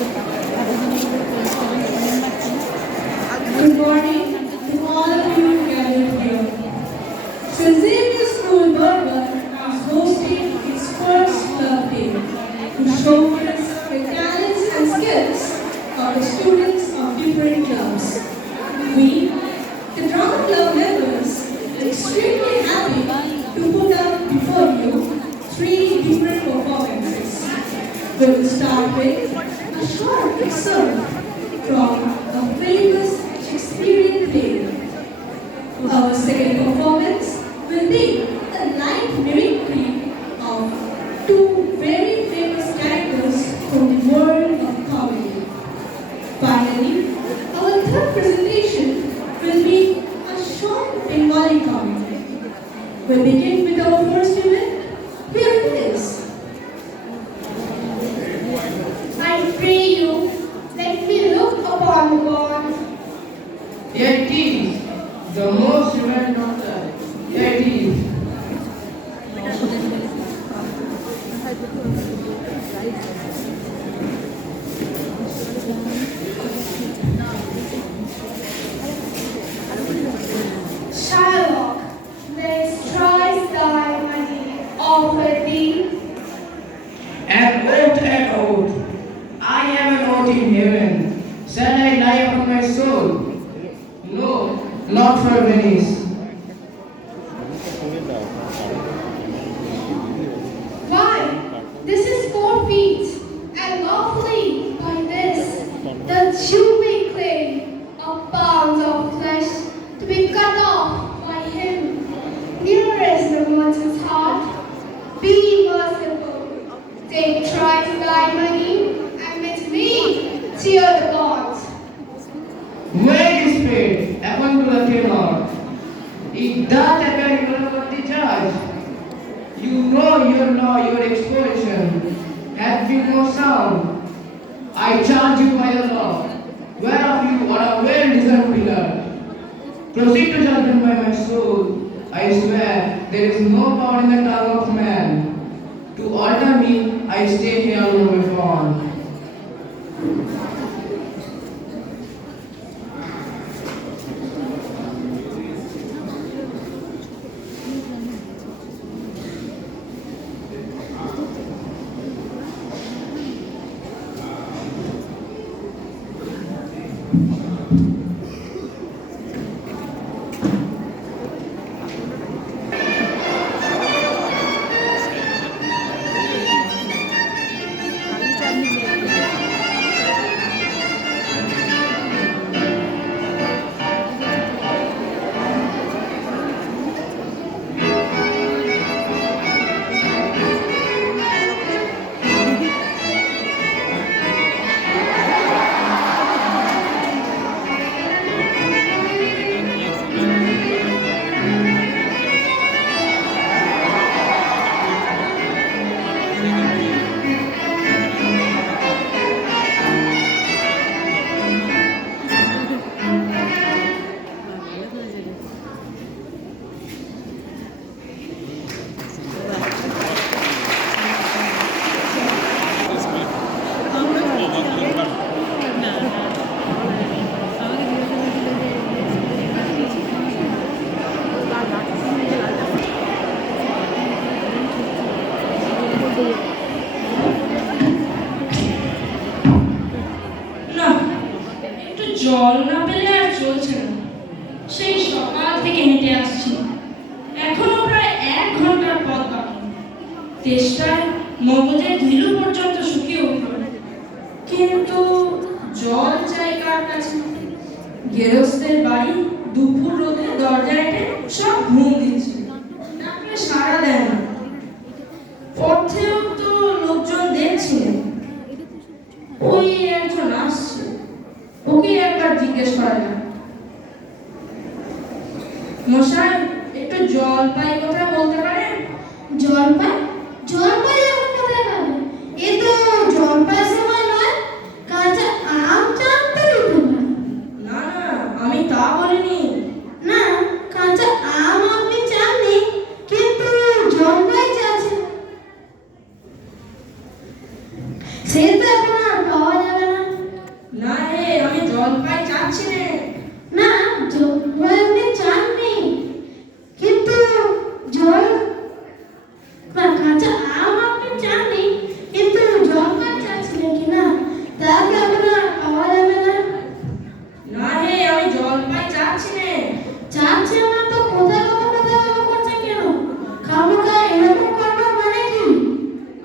Good morning to all of you gathered here. St. Xavier's School Berber is hosting its first Club Day to showcase the talents and skills of the students of different clubs. We, the Drama Club members, are extremely happy to put up before you three different performances. We will start with a short excerpt from a famous Shakespearean play. Our second performance will be a light mimicry of two very famous characters from the world of comedy. Finally, our third presentation will be a short Bengali comedy. We'll begin with our first event. Here it is. I pray you, let me look upon the gods. It is the most revered daughter. It is. Shylock, let's try thy money, offer thee. An oath. I am an oath in heaven. Shall I lie upon my soul? No, not for Venice. Why, this is 4 feet, and lawfully by this, that you may claim a pound of flesh to be cut off by him. Nearest the mortal's heart, be merciful, take thrice thy money, and with me cheer the gods. Where is fate upon to the tenor? If that appear in the judge, you know your law, your exposition hath been more sound. I charge you by the law, whereof you are a well-deserved pillar. Proceed to judgment by my soul. I swear there is no power in the tongue of man. To alter me, I stay here alone with on. জল না পেলে আর চলছে না। সেই সকাল থেকে হেঁটে আসছি, এখনো প্রায় 1 ঘন্টার পথ বাকি। তেষ্টায় মগজের ধুলো পর্যন্ত শুকিয়ে উঠল, কিন্তু জল চাই কার কাছে? গেরস্তের বাড়ি, দুপুর রোদে দরজায় এটে সব ঘুম দিচ্ছে, ডাকলে সাড়া দেয় না। পথেও তো লোকজন দেখছিলেন, ওই একজন আসছে, ওকে একবার জিজ্ঞেস করা যাক। মশাই, একটু জল পাই কথা বলতে পারেন? জলপাই? জলপাই এখন কোথায় পাবে? এ তো জলপাই সময় নয়, কাঁচা আম চাটতে দিতে পারে। না না, আমি তা বলিনি। না, কাঁচা আম আপনি চাননি, কিন্তু জলপাই চাচ্ছেন। সে তো এখন আর পাওয়া যাবে না। জলপাই চাচ্ছিলেন? না, জলপাই চাননি, কিন্তু জল বা কাঁচা আম আপনি চাননি, কিন্তু জলপাই চাচ্ছিলেন কিনা তা কি আপনার পাওয়া যাবে না? না হে, আমি জলপাই চাচ্ছিলেন। চাচ্ছেন না তো কোথায় করছেন কেন? খামোখা এরকম করবার মানে কি?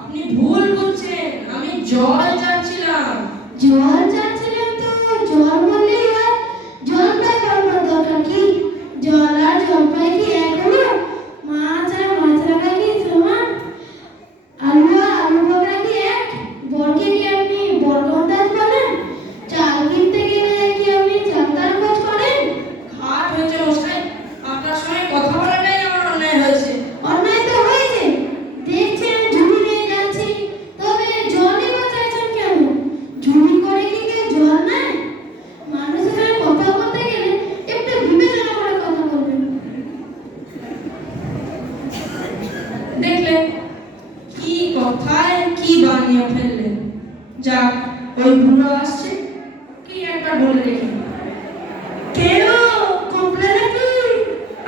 আপনি ভুল বুঝছেন, আমি জল চাচ্ছিলাম। জল চাচ্ছিলেন তো জল বললেই হয়, জলপাই করবার দরকার কি? জল আর জলপাই কি এক হলো? মাছ আর মাছ রাখা কি সমান? আলু আর আলু বকরা কি এক? বরকে কি আপনি বরগন্দাজ বলেন? চাল কিনতে গেলে কি আপনি চালতার খোঁজ করেন? ঘাট হয়েছে মশাই, আপনার সঙ্গে কথা বলাটাই আমার অন্যায় হয়েছে। অন্যায় তো হয়েছে, দেখছেন ঝুড়ি নিয়ে যাচ্ছি, তবে জলই বা চাইছেন কেন? ঝুড়ি করে কি কেউ জল নেয়? মানুষের সঙ্গে কথা বলতে গেলে একটু বিবেচনা করে কথা বলবেন। দেখলেন কি কথায় কি বানিয়ে ফেললেন। যাক, ওই বুড়ো আসছে, কি একটা বলে রেখে। কেন কমপ্লেন নাকি?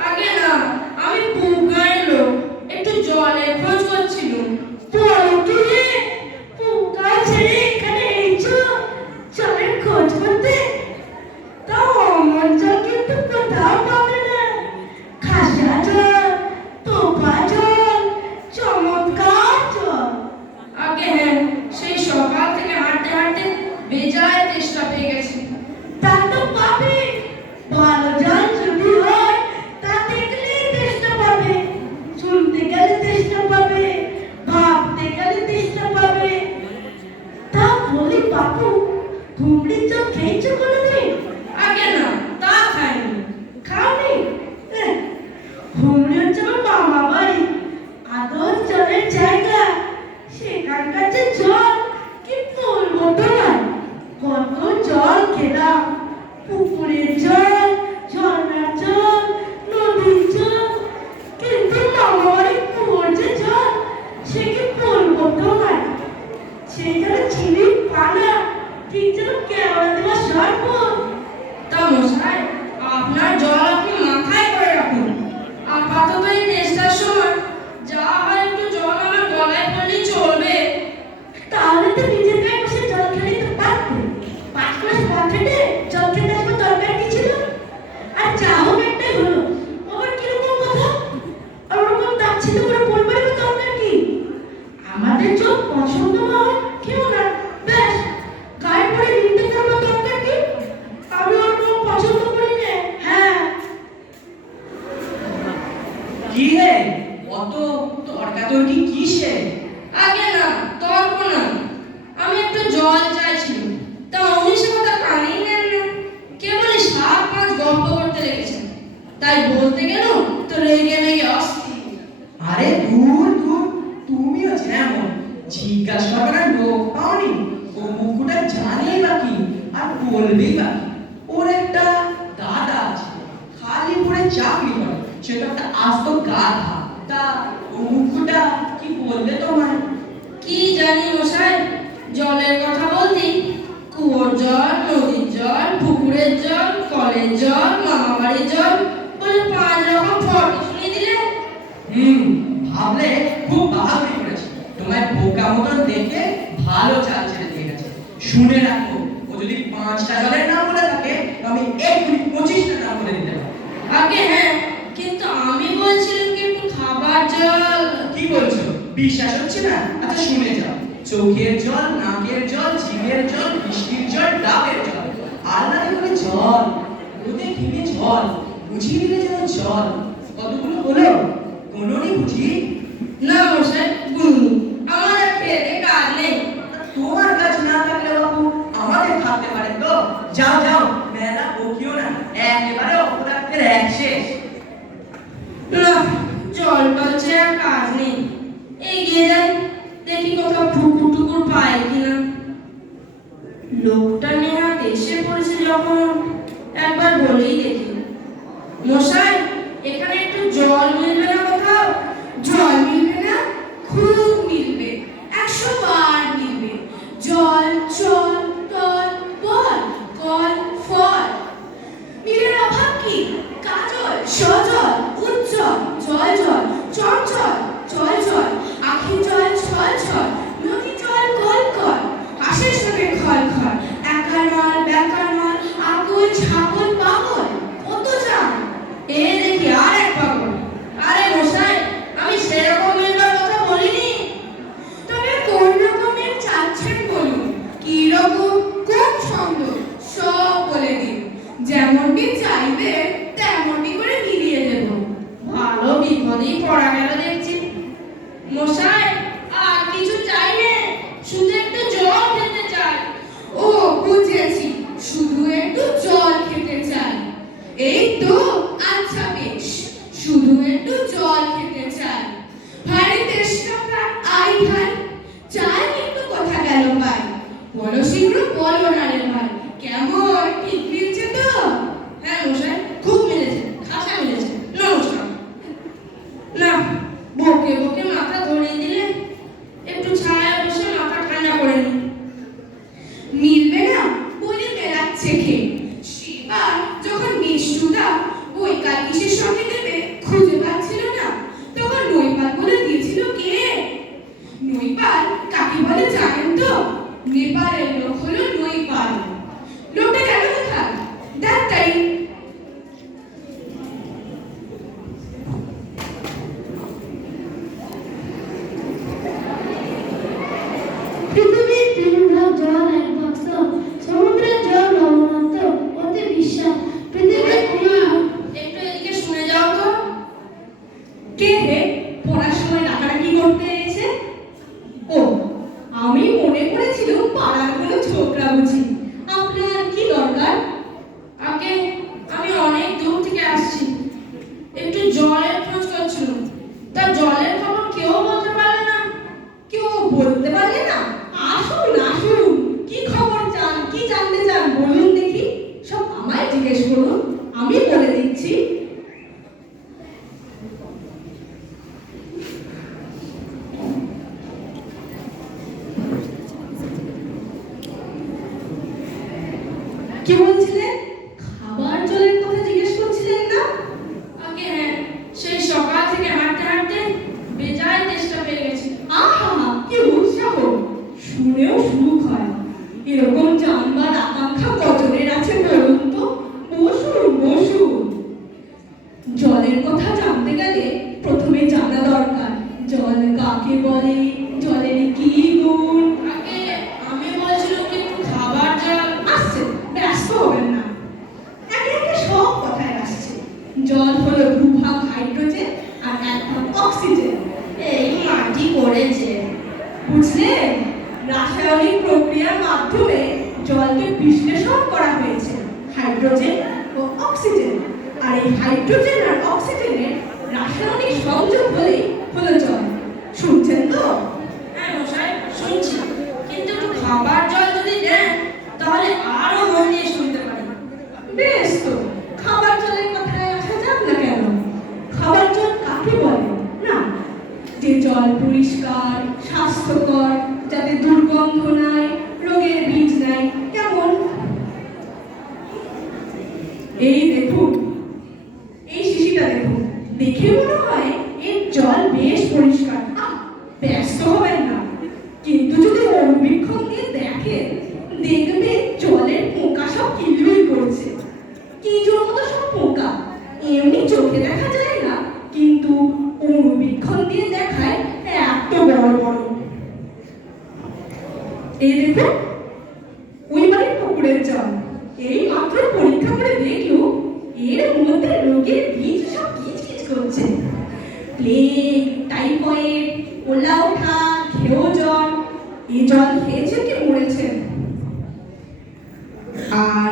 আগে না, আমি পুকুরের লোক, একটু জলের খোঁজ করছিলাম। বলো কি রে, পোকা ছেড়ে এখানে এইছো জলের খোঁজ করতে? তাও অমন জল কিন্তু কোথাও পাবে না। খাসা জল, তোপা জল, চমৎকার জল। আগে হ্যাঁ, সেই সকাল থেকে হাঁটতে হাঁটতে বেজায় তেষ্টা পেয়ে গেছে। তা তো পাবে, ভালো জল যদি হয় তা দেখলেই তেষ্টা পাবে, শুনতে গেলে তেষ্টা পাবে, ভাবতে গেলে তেষ্টা পাবে। তা বলি বাপু, ঘুমড়ির জল খেয়েছো কোনোদিন? আগে না, তা খাইনি। খাওনি? ঘুমড়ি হচ্ছে আমার মামা বাড়ি, আদর জলের জায়গা। সেখানকার যে জল কি বলবো তোমায়, কত জল খেলাম, পুকুরের জল, ঝর্ণার জল, নদীর জল, কিন্তু মামা বাড়ির কুয়োর যে জল সে কি বলবো তোমায়, সে যেন চিনির পানা, ঠিক যেন কেওড়া দেওয়া শরবত। তা মশাই, আপনার জল আপনি মাথায় করে রাখুন। আপাতত এই তেষ্টার সময় যা হয় একটু জল আমার গলায় পড়লেই চলবে। তাহলে তো নিজের গায়ে বসে জল খেলেই তো পারতে। 5 মাস পকেটে জল খেতে আসবার দরকার কি ছিল? আর যা হোক একটাই হলো, আবার কিরকম কথা? আর ওরকম তাচ্ছিল্য করে বলবার তো দরকার কি? আমাদের জল পছন্দ না হয় খেও না, ব্যাস। গায়ে পড়ে নিতে করবার দরকার কি? আমি ওরকম পছন্দ করি না। হ্যাঁ, কি হে, অত তর্কাতর্কি কিসে? আগে না, তর্ক না, আমি একটু জল চাইছিলাম। তা উনি সে কথা কানেই নেন না, কেবলই 7-5 গল্প করতে লেগেছেন। তাই বলতে গেল তো রেগে মেগে অস্থির। আরে দূর দূর, তুমিও যেমন জিজ্ঞাসা করার লোক পাওনি। ও মুখটা জানেই বা কি আর বলবেই বা কি। ওর একটা দাদা আছে, খালি পড়ে চাকরি করে, সেটা একটা আস্ত গাধা। তা ও মুখটা কি বললে তোমায়? কি জানি মশাই, জলের কথা বলতেই কুয়োর জল, নদীর জল, পুকুরের জল, কলের জল, মামা বাড়ির জল বলে 5 রকম ফটো শুনিয়ে দিলে। ভাবলে খুব বাহাদুরি করেছে, তোমায় বোকা মতন দেখে ভালো চাল ছেড়ে দিয়ে গেছে। শুনে রাখো, ও যদি 5টা জলের নাম বলে থাকে তো আমি এক্ষুনি 25টা নাম বলে দিতে পারি। আগে হ্যাঁ, কিন্তু আমি বলছিলাম কি একটু খাবার জল। কি বলছো, বিশ্বাস হচ্ছে না? আচ্ছা শুনে যাও, চোখের জল, নাকের জল, জিভের জল, বৃষ্টির জল, ডাবের জল, আল্লাহ করে জল, রোদে ঘেমে জল, বুঝিয়ে দিলে যেন জল। কতগুলো হলো? কোনোরই বুঝি? না মশাই, গুনু, আমার আর খেতে কাজ নেই। তোমার কাজ না থাকলে বাবু আমাদের থাকতে পারে তো। যাও যাও, মেলা বকিও না, একেবারে অপরাধের এক শেষ। না, জল টলছে আর কাজ নেই। এগিয়ে যাই, দেখি কোথাও পুকুর টুকুর পাই কিনা। লোকটা নেহাত এসে পড়েছে যখন, একবার বলেই দেখি। মশাই, এখানে একটু জল মিলবে না কোথাও? জল মিলবে না? খুব মিলবে, 100 বার মিলবে। জল, চল, টল, বল, কল, শীঘ্র বলো না রে ভাই, কেমন ঠিক মিলছে তো? হ্যাঁ মশাই, খুব মিলেছে, খাসা মিলেছে। নমস্কার। না, বকে বকে মাথা ধরিয়ে দিলে একটু ছায়া বসে মাথা ঠান্ডা করে নি। মিলবে না বলে বেড়াচ্ছে খেয়ে। সেবার যখন বিষ্ণুদা বৈকাল কিসের সঙ্গে নেবে খুঁজে পাচ্ছিল না, তখন নৈপাল বলে দিয়েছিল কে? নৈপাল কাকে বলে জানেন তো? নেপালের লোক হলো নৈপাল। লোকটা গেল কোথায়? ডাক্তারি। পৃথিবীর 3 ভাগ জল 1 ভাগ স্থল, সমুদ্রের জল লবণাক্ত, অতি বিস্বাদ। পৃথিবীর 3 একটু এদিকে শুনে যাও তো। কে হে পড়ার সময় ডাকাডাকি করতে এসে? ও, আমি মনে করেছিলাম পাড়ার কোনো ছোকরা বুঝি। আপনার কি দরকার? আগে আমি অনেক দূর থেকে আসছি, একটু জলের খোঁজ করছিল। তা জলের খবর কেউ বলতে পারলে না? কেউ বলতে পারলে না? আসুন আসুন, কি খবর চান, কি জানতে চান বলুন দেখি। সব আমায় জিজ্ঞেস করুন, আমি বলে দিচ্ছি। কি বলছিলেন? খাবার জলের কথা জিজ্ঞেস করছিলেন না? আগে হ্যাঁ, সেই সকাল থেকে হাঁটতে হাঁটতে বেজায় তেষ্টা পেয়ে গেছে। আহা, কি উৎসাহ! শুনেও সুখ হয়। এরকম জানবার আকাঙ্ক্ষা কজনের আছে বলুন তো? বসুন বসুন। জলের কথা জানতে গেলে প্রথমে জানা দরকার জল কাকে বলে, জলের কি গুণ। আগে আমি বলছিলাম কি একটু খাবার জল। আসছে, ব্যস্ত হবেন না। একে একে সব কথায় আসছে। জল হলো 2 ভাগ হাইড্রোজেন আর 1 ভাগ অক্সিজেন। এই মাটি করেছে। বুঝলেন? রাসায়নিক প্রক্রিয়ার মাধ্যমে জলকে বিশ্লেষণ করা হয়েছে হাইড্রোজেন ও অক্সিজেন। আর এই হাইড্রোজেন আর অক্সিজেনের রাসায়নিক সংযোগ হলেই হলো জল। শুনছেন তো? হ্যাঁ মশাই, শুনছি। কিন্তু একটু খাবার জল যদি দেন তাহলে আরো মন দিয়ে শুনতে পারি। বেশ তো, খাবার জলের কথায় আসা যাক না কেন? খাবার জল কাকে বলে? না, যে জল পরিষ্কার, স্বাস্থ্যকর, যাতে দুর্গন্ধ নাই, রোগের বীজ নাই। কেমন? এই দেখুন, এই শিশিটা দেখুন, দেখে মনে হয় এর জল বেশ পরিষ্কার। ব্যস্ত হবেন না, কিন্তু যদি অণুবীক্ষণ দিয়ে দেখেন দেখবেন জলের পোকা সব কিলবিল করছে। কি জন্য তো সব পোকা? এমনি চোখে দেখা যায় না, কিন্তু অণুবীক্ষণ দিয়ে দেখায় এত বড় বড়। এই দেখুন, ওই বাড়ির পুকুরের জল। এই মাত্র পরীক্ষা করে দেখলো এর মধ্যে রোগের বীজ সব কিচকিচ করছে। প্লেগ, টাইফয়েড, ওলা ওঠা, ঘেউ জ্বর, এই জল খেয়েছেন কি মরেছেন। আর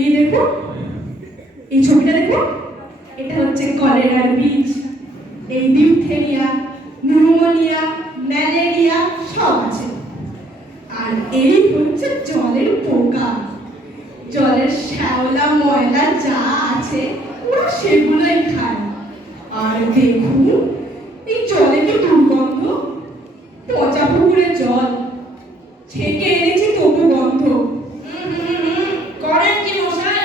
এই দেখুন, এই ছবিটা দেখুন, এটা হচ্ছে কলেরার বীজ। এই ডিপথেরিয়া, নিউমোনিয়া, ম্যালেরিয়া সব আছে। আর এই হচ্ছে জলের পোকা। জলের শ্যাওলা ময়লা যা আছে ওরা সেগুলোই খায়। আর দেখুন, এই জলে কি দুর্গন্ধ! পচা পুকুরের জল, ছেঁকে এনেছি তবু গন্ধ। করেন কি মশাই?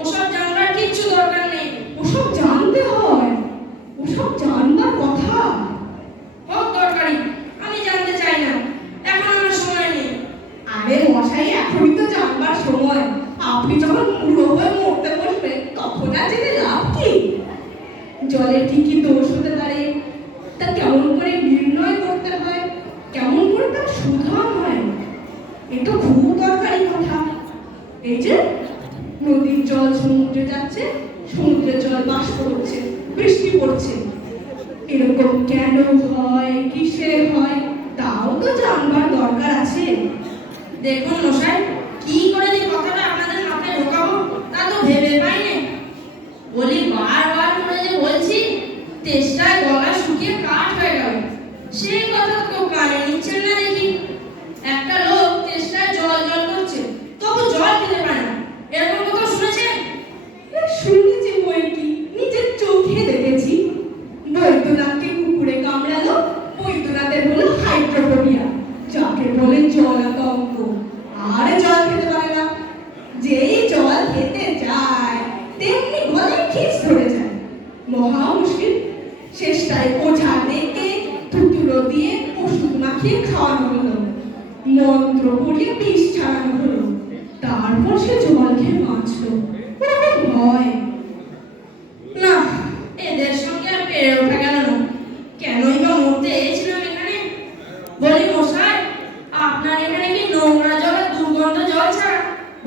ওসব জানবার কিচ্ছু দরকার নেই। ওসব জানতে হয়, ওসব জানবার কথা। হোক দরকারি, আমি জানতে চাই না, এখন আমার সময় নেই। আরে মশাই, এখনই তো জানবার সময়। আপনি যখন বুড়ো হয়ে মরতে বসবেন তখন আর জেনে লাভ কি? জলের কি কি দোষ হতে পারে, তা কেমন করে নির্ণয় করতে হয়, কেমন করে তার শোধন হয়, এ তো খুব দরকারি কথা। এই যে নদীর জল সমুদ্রে যাচ্ছে, সমুদ্রের জল বাষ্প হচ্ছে, বৃষ্টি পড়ছে। এরকম কেন হয়, কিসে হয়, তাও তো জানবার দরকার আছে। দেখুন মশাই, কি করে যে কথাটা আপনাদের মাথায় ঢোকাবো তা তো ভেবে পাইনি। বলি বারবার করে যে বলছি, তেষ্টায় গলা শুকিয়ে কাঠ হয়ে গেল। সেই কথা তো কেউ কানে নিচ্ছেন না দেখি। একটা লোক তেষ্টায় জল জল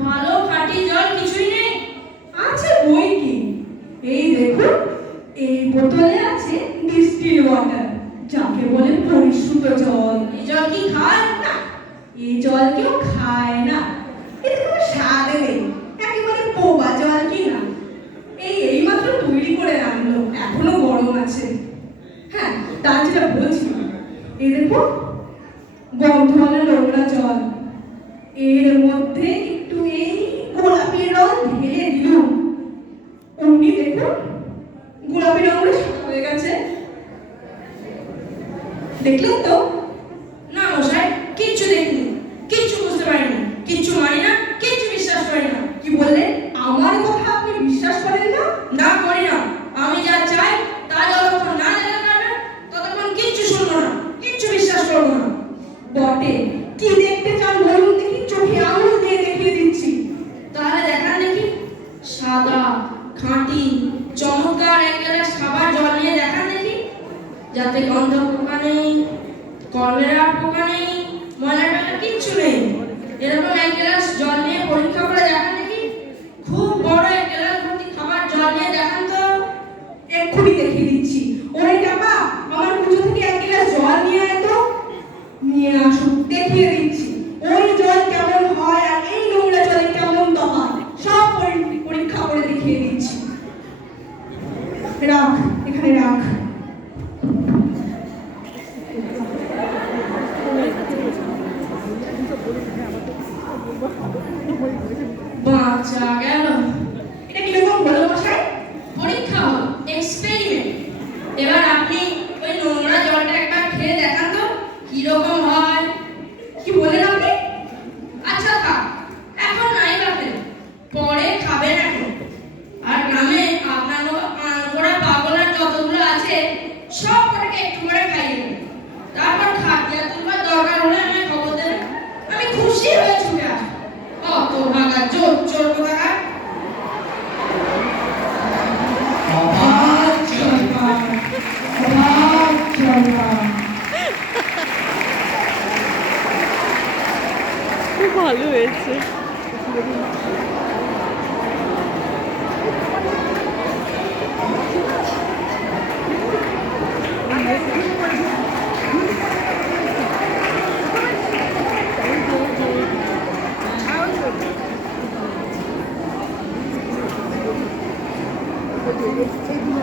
ভালো খাঁটি জল কিছুই নেই? আছে বই কি, এই দেখুন, এই বোতলে আছে ডিস্টিল ওয়াটার, যাকে বলে পরিশুদ্ধ জল। এই জল কি খায়? না, এই জল কেউ খায় না, এতে কোনো স্বাদ নেই, একেবারে পোবা জল কি না। এইমাত্র তৈরি করে আনলো, এখনো গরম আছে। হ্যাঁ, তার যেটা বলছিলাম, এই দেখো, গন্ধওয়ালা নোংরা জল, এর মধ্যে একটু এই গোলাপি রং ঢেলে দিলুম, অমনি দেখুন গোলাপি রঙের সাদা হয়ে গেছে। দেখলেন তো? না মশাই, কিচ্ছু দেখিনি, কিচ্ছু বুঝতে পারিনি, কিচ্ছু মানি না, কিচ্ছু বিশ্বাস করি না। কি বললেন? আমার কথা আপনি বিশ্বাস করেন না? না করি না, আমি যা চাই তা যতক্ষণ না দেখা পারবেন ততক্ষণ কিচ্ছু শুনবো না, কিচ্ছু বিশ্বাস করবো না। বটে, কি দেখতে চান বলুন দেখি, চোখে আঙুল দিয়ে দেখিয়ে দিচ্ছি। তাহলে দেখান দেখি, সাদা খাঁটি চমৎকার এক গ্লাস খাবার জল নিয়ে দেখান দেখি, যাতে গন্ধ পোকা নেই, কলমেরা পোকা নেই, ময়লা টয়লা কিচ্ছু নেই। এরকম এক গ্লাস জল নিয়ে পরীক্ষা করে দেখান দেখি, খুব বড় এক গ্লাস ভর্তি খাবার জল নিয়ে দেখান তো। এক্ষুনি দেখিয়ে দিচ্ছি। ওরে টাকা, আমার পুজো থেকে এক গ্লাস জল নিয়ে আয় তো। নিয়ে আসুন, দেখিয়ে দিচ্ছি ওই জল কেমন হয় আর এই নোংরা জলে কেমন তফাৎ, সব পরীক্ষা করে দেখিয়ে দিচ্ছি। রাখ, এখানে রাখ। বাঁচা গেল। এটা কিরকম বলো মশাই? পরীক্ষা হল, এক্সপেরিমেন্ট। এবার আপনি ওই নোংরা জলটা একবার খেয়ে দেখান তো কিরকম হয়। কি বলেন আপনি? আচ্ছা থাক, এখন নাই বাপের, পরে খাবেন এখন। আর গ্রামে আপনার মতো আনকোড়া পাগলার যতগুলো আছে সব কটাকে একটু করে খাইয়ে দেবেন। তারপর খাটিয়া তুলবার দরকার হলে আমায় খবর দেবেন, আমি খুশি হয়ে ছুটে আসবো। অত ভাগা জোর চোর কোথাকার। অবাক সরকার, অবাক সরকার। খুব ভালো হয়েছে। এই